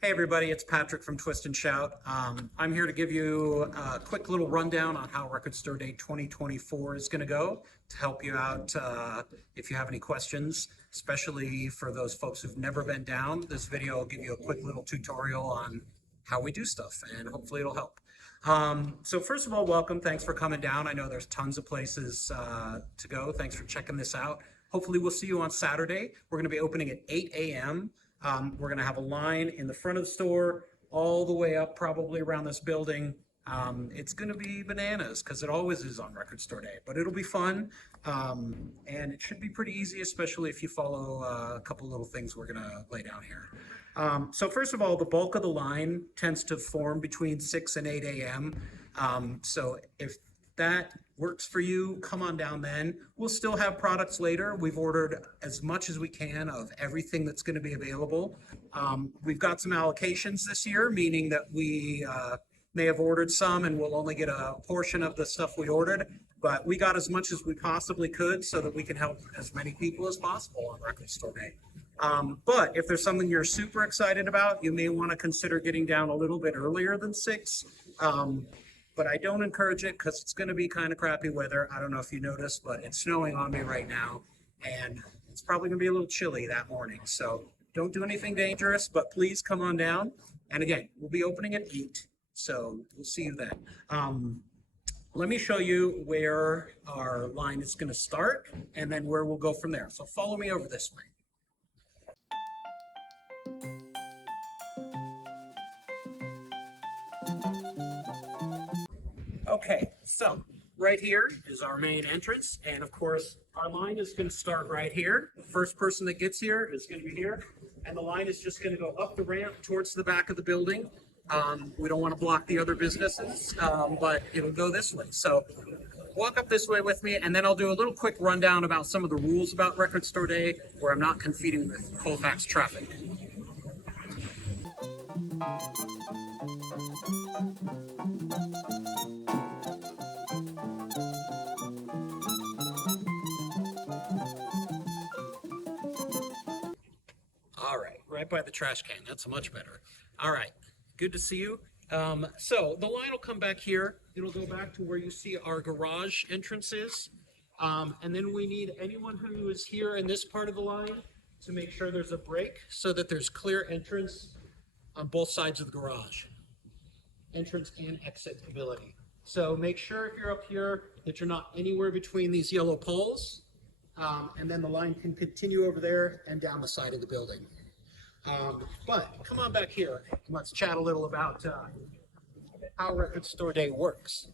Hey everybody, it's Patrick from Twist and Shout. I'm here to give you a quick little rundown on how Record Store Day 2024 is going to go to help you out if you have any questions, especially for those folks who've never been down. This video will give you a quick little tutorial on how we do stuff and hopefully it'll help. So first of all, welcome. Thanks for coming down. I know there's tons of places to go. Thanks for checking this out. Hopefully we'll see you on Saturday. We're going to be opening at 8 a.m. We're going to have a line in the front of the store all the way up probably around this building. It's going to be bananas because it always is on Record Store Day, but it'll be fun. And it should be pretty easy, especially if you follow a couple little things we're going to lay down here. So first of all, the bulk of the line tends to form between 6 and 8 a.m. So if that works for you, come on down then. We'll still have products later. We've ordered as much as we can of everything that's going to be available. We've got some allocations this year, meaning that we may have ordered some and we'll only get a portion of the stuff we ordered, but we got as much as we possibly could so that we can help as many people as possible on Record Store Day. But if there's something you're super excited about, you may want to consider getting down a little bit earlier than 6. But I don't encourage it because it's going to be kind of crappy weather. I don't know if you noticed, but it's snowing on me right now, and it's probably going to be a little chilly that morning. So don't do anything dangerous, but please come on down. And again, we'll be opening at 8, so we'll see you then. Let me show you where our line is going to start and then where we'll go from there. So follow me over this way. Okay, so right here is our main entrance, and of course, our line is going to start right here. The first person that gets here is going to be here, and the line is just going to go up the ramp towards the back of the building. We don't want to block the other businesses, but it'll go this way. So walk up this way with me, and then I'll do a little quick rundown about some of the rules about Record Store Day where I'm not competing with Colfax traffic. All right, right by the trash can. That's much better. All right, good to see you. So the line will come back here. It'll go back to where you see our garage entrances. And then we need anyone who is here in this part of the line to make sure there's a break so that there's clear entrance on both sides of the garage. Entrance and exit ability. So make sure if you're up here that you're not anywhere between these yellow poles. And then the line can continue over there and down the side of the building. But come on back here. Let's chat a little about how Record Store Day works.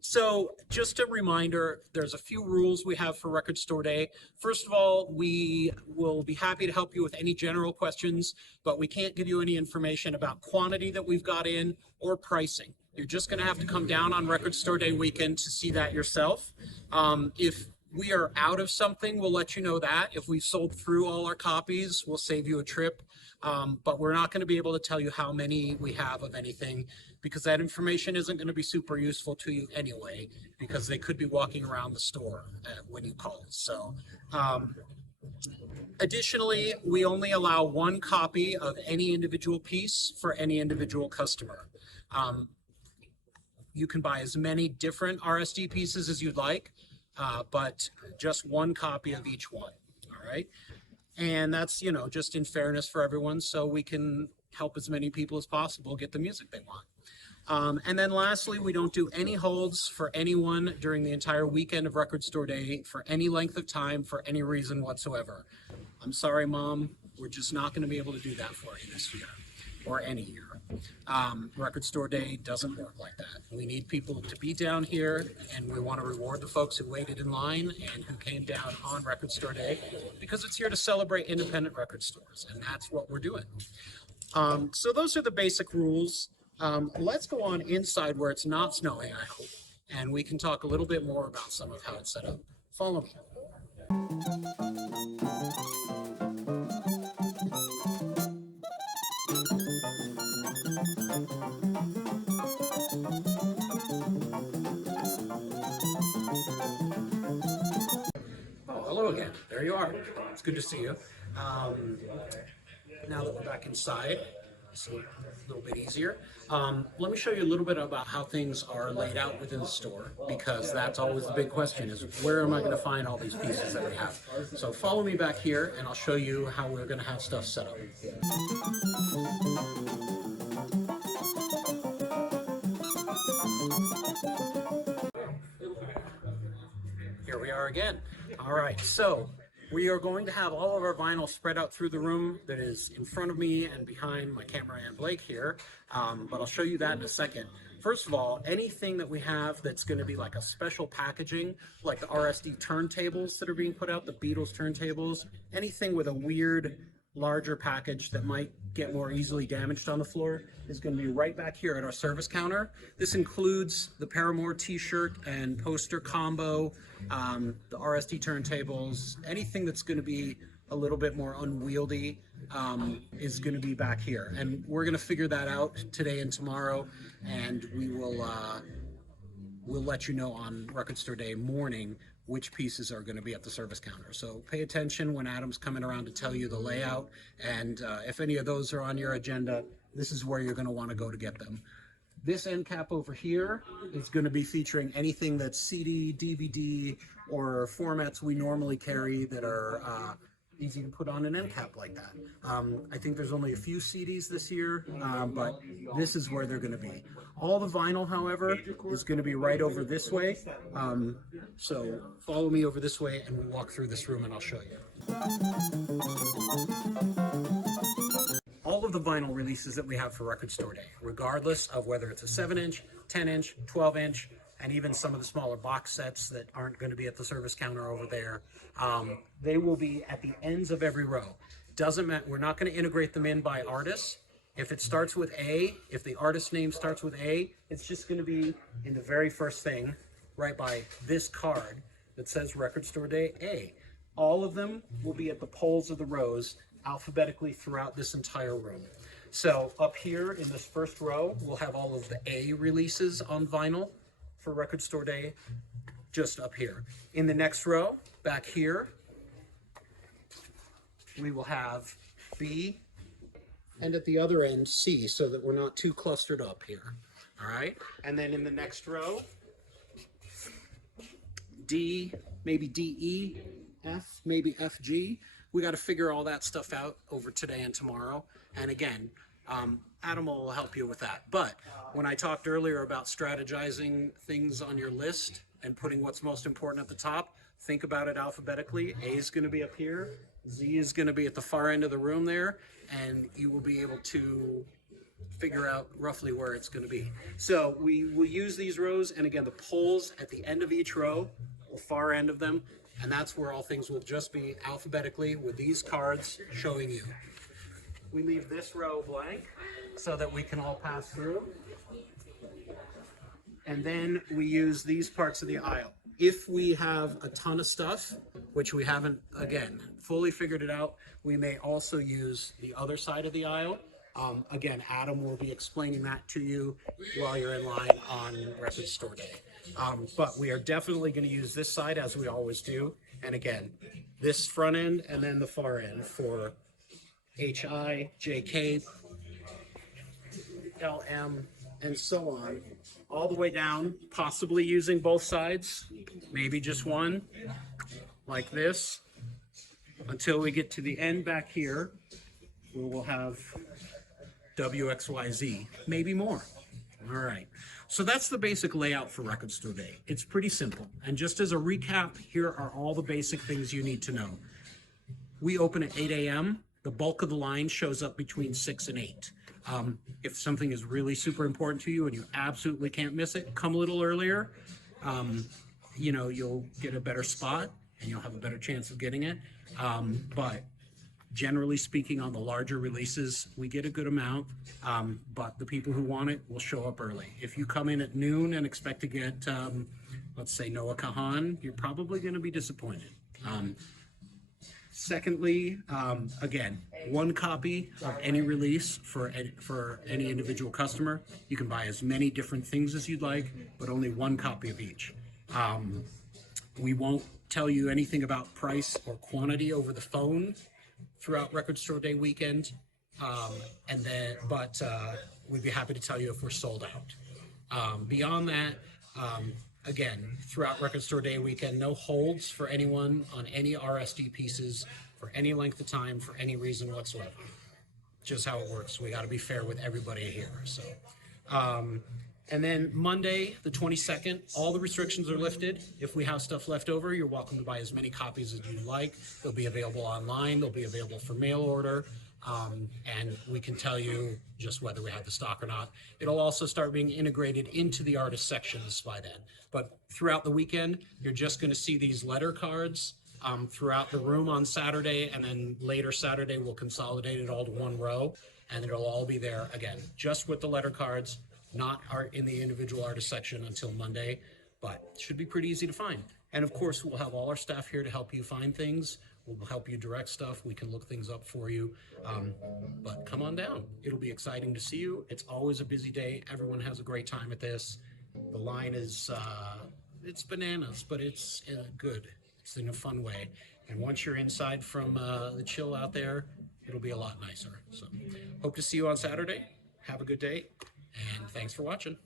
So just a reminder, there's a few rules we have for Record Store Day. First of all, we will be happy to help you with any general questions, but we can't give you any information about quantity that we've got in or pricing. You're just going to have to come down on Record Store Day weekend to see that yourself. If we are out of something, we'll let you know that. If we've sold through all our copies, we'll save you a trip. But we're not going to be able to tell you how many we have of anything because that information isn't going to be super useful to you anyway, because they could be walking around the store when you call. So additionally, we only allow one copy of any individual piece for any individual customer. You can buy as many different RSD pieces as you'd like, but just one copy of each one, all right? And that's, just in fairness for everyone, so we can help as many people as possible get the music they want. And then lastly, we don't do any holds for anyone during the entire weekend of Record Store Day for any length of time, for any reason whatsoever. I'm sorry, Mom, we're just not going to be able to do that for you this year or any year. Record Store Day doesn't work like that. We need people to be down here, and we want to reward the folks who waited in line and who came down on Record Store Day because it's here to celebrate independent record stores, and that's what we're doing. So those are the basic rules. Let's go on inside where it's not snowing, I hope, and we can talk a little bit more about some of how it's set up. Follow me. Oh, hello again. There you are. It's good to see you. Now that we're back inside, it's a little bit easier. Let me show you a little bit about how things are laid out within the store, because that's always the big question, is where am I going to find all these pieces that we have? So follow me back here and I'll show you how we're going to have stuff set up. Here we are again. All right, so we are going to have all of our vinyl spread out through the room that is in front of me and behind my cameraman Blake here, but I'll show you that in a second. First of all, anything that we have that's going to be like a special packaging, like the RSD turntables that are being put out, the Beatles turntables, anything with a weird larger package that might get more easily damaged on the floor is going to be right back here at our service counter. This includes the Paramore t-shirt and poster combo, the RSD turntables, anything that's going to be a little bit more unwieldy is going to be back here. And we're going to figure that out today and tomorrow, and we'll let you know on Record Store Day morning which pieces are going to be at the service counter. So pay attention when Adam's coming around to tell you the layout, and if any of those are on your agenda, this is where you're going to want to go to get them. This end cap over here is going to be featuring anything that's CD, DVD, or formats we normally carry that are easy to put on an end cap like that. I think there's only a few CDs this year, but this is where they're going to be. All the vinyl, however, is going to be right over this way. So follow me over this way and we'll walk through this room and I'll show you. All of the vinyl releases that we have for Record Store Day, regardless of whether it's a 7-inch, 10-inch, 12-inch, and even some of the smaller box sets that aren't going to be at the service counter over there, they will be at the ends of every row. Doesn't matter, we're not going to integrate them in by artists. If it starts with A, if the artist name starts with A, it's just going to be in the very first thing, right by this card that says Record Store Day A. All of them will be at the poles of the rows, alphabetically throughout this entire room. So up here in this first row, we'll have all of the A releases on vinyl for Record Store Day, just up here. In the next row, back here, we will have B, and at the other end, C, so that we're not too clustered up here. All right, and then in the next row, D, maybe DE, F, maybe FG. We got to figure all that stuff out over today and tomorrow. And again, Adam will help you with that. But when I talked earlier about strategizing things on your list and putting what's most important at the top, think about it alphabetically. A is going to be up here. Z is going to be at the far end of the room there. And you will be able to figure out roughly where it's going to be. So we will use these rows. And again, the poles at the end of each row, the far end of them. And that's where all things will just be alphabetically with these cards showing you. We leave this row blank so that we can all pass through. And then we use these parts of the aisle. If we have a ton of stuff, which we haven't, again, fully figured it out, we may also use the other side of the aisle. Again, Adam will be explaining that to you while you're in line on Record Store Day. But we are definitely going to use this side as we always do. And again, this front end and then the far end for HI, JK, LM, and so on, all the way down, possibly using both sides, maybe just one, like this, until we get to the end back here, where we'll have WXYZ, maybe more. All right, so that's the basic layout for Record Store Day. It's pretty simple. And just as a recap, here are all the basic things you need to know. We open at 8 a.m. The bulk of the line shows up between 6 and 8. If something is really super important to you and you absolutely can't miss it, come a little earlier. You know, you'll get a better spot and you'll have a better chance of getting it. But generally speaking, on the larger releases, we get a good amount, but the people who want it will show up early. If you come in at noon and expect to get, let's say, Noah Kahan, you're probably going to be disappointed. Secondly, again, one copy of any release for any individual customer. You can buy as many different things as you'd like, but only one copy of each. We won't tell you anything about price or quantity over the phone. throughout Record Store Day weekend. But we'd be happy to tell you if we're sold out. Beyond that, again, throughout Record Store Day weekend, no holds for anyone on any RSD pieces for any length of time for any reason whatsoever. Just how it works. We got to be fair with everybody here. So, and then Monday, the 22nd, all the restrictions are lifted. If we have stuff left over, you're welcome to buy as many copies as you like. They'll be available online. They'll be available for mail order. And we can tell you just whether we have the stock or not. It'll also start being integrated into the artist sections by then. But throughout the weekend, you're just going to see these letter cards throughout the room on Saturday, and then later Saturday we'll consolidate it all to one row, and it'll all be there again, just with the letter cards, not in the individual artist section until Monday, but it should be pretty easy to find. And of course, we'll have all our staff here to help you find things. We'll help you direct stuff. We can look things up for you. But come on down. It'll be exciting to see you. It's always a busy day. Everyone has a great time at this. The line is, it's bananas, but it's good. It's in a fun way. And once you're inside from the chill out there, it'll be a lot nicer. So hope to see you on Saturday. Have a good day. And thanks for watching.